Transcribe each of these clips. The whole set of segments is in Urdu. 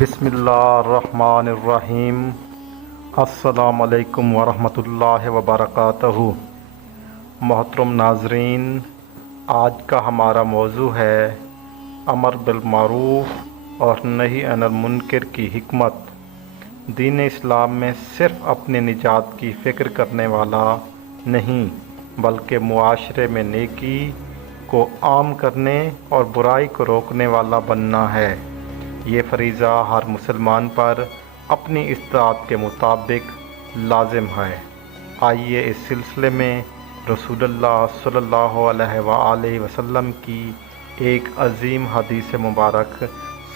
بسم اللہ الرحمن الرحیم۔ السلام علیکم ورحمۃ اللہ وبرکاتہ۔ محترم ناظرین، آج کا ہمارا موضوع ہے امر بالمعروف اور نہی عن المنکر کی حکمت۔ دین اسلام میں صرف اپنی نجات کی فکر کرنے والا نہیں بلکہ معاشرے میں نیکی کو عام کرنے اور برائی کو روکنے والا بننا ہے۔ یہ فریضہ ہر مسلمان پر اپنی استطاعت کے مطابق لازم ہے۔ آئیے اس سلسلے میں رسول اللہ صلی اللہ علیہ وآلہ وسلم کی ایک عظیم حدیث مبارک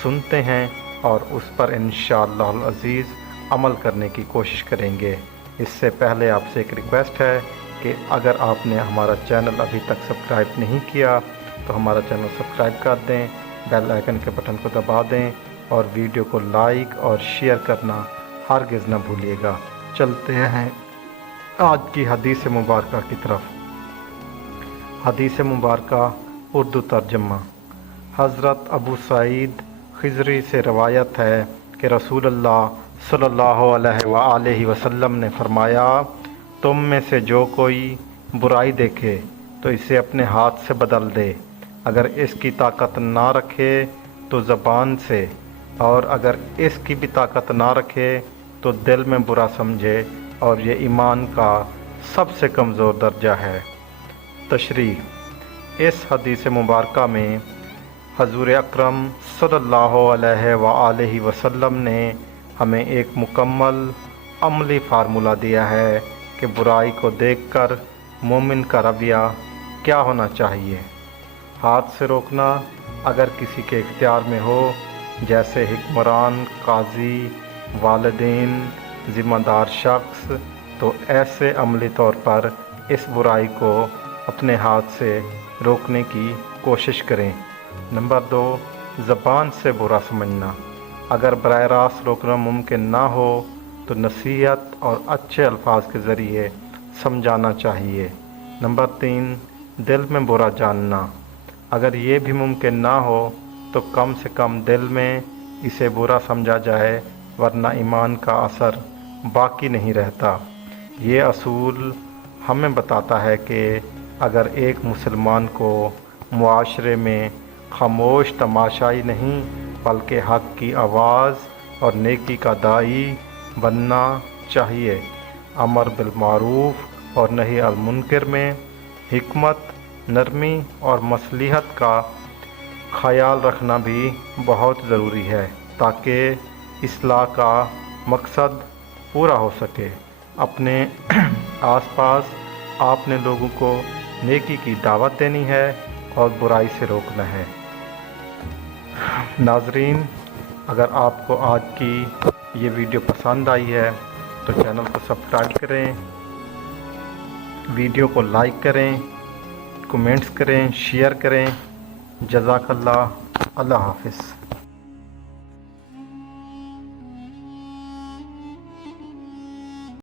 سنتے ہیں اور اس پر انشاءاللہ العزیز عمل کرنے کی کوشش کریں گے۔ اس سے پہلے آپ سے ایک ریکویسٹ ہے کہ اگر آپ نے ہمارا چینل ابھی تک سبسکرائب نہیں کیا تو ہمارا چینل سبسکرائب کر دیں، بیل آئیکن کے بٹن کو دبا دیں اور ویڈیو کو لائک اور شیئر کرنا ہرگز نہ بھولیے گا۔ چلتے ہیں آج کی حدیث مبارکہ کی طرف۔ حدیث مبارکہ اردو ترجمہ۔ حضرت ابو سعید خضری سے روایت ہے کہ رسول اللہ صلی اللہ علیہ وآلہ وسلم نے فرمایا، تم میں سے جو کوئی برائی دیکھے تو اسے اپنے ہاتھ سے بدل دے، اگر اس کی طاقت نہ رکھے تو زبان سے، اور اگر اس کی بھی طاقت نہ رکھے تو دل میں برا سمجھے، اور یہ ایمان کا سب سے کمزور درجہ ہے۔ تشریح۔ اس حدیث مبارکہ میں حضور اکرم صلی اللہ علیہ وآلہ وسلم نے ہمیں ایک مکمل عملی فارمولہ دیا ہے کہ برائی کو دیکھ کر مومن کا رویہ کیا ہونا چاہیے۔ ہاتھ سے روکنا اگر کسی کے اختیار میں ہو، جیسے حکمران، قاضی، والدین، ذمہ دار شخص، تو ایسے عملی طور پر اس برائی کو اپنے ہاتھ سے روکنے کی کوشش کریں۔ نمبر 2، زبان سے برا سمجھنا اگر براہ راست روکنا ممکن نہ ہو تو نصیحت اور اچھے الفاظ کے ذریعے سمجھانا چاہیے۔ نمبر 3، دل میں برا جاننا اگر یہ بھی ممکن نہ ہو تو کم سے کم دل میں اسے برا سمجھا جائے، ورنہ ایمان کا اثر باقی نہیں رہتا۔ یہ اصول ہمیں بتاتا ہے کہ اگر ایک مسلمان کو معاشرے میں خاموش تماشائی نہیں بلکہ حق کی آواز اور نیکی کا داعی بننا چاہیے۔ امر بالمعروف اور نہی عن المنکر میں حکمت، نرمی اور مصلحت کا خیال رکھنا بھی بہت ضروری ہے تاکہ اصلاح کا مقصد پورا ہو سکے۔ اپنے آس پاس آپ نے لوگوں کو نیکی کی دعوت دینی ہے اور برائی سے روکنا ہے۔ ناظرین، اگر آپ کو آج کی یہ ویڈیو پسند آئی ہے تو چینل کو سبسکرائب کریں، ویڈیو کو لائک کریں، کمنٹس کریں، شیئر کریں۔ جزاک اللہ۔ اللہ حافظ۔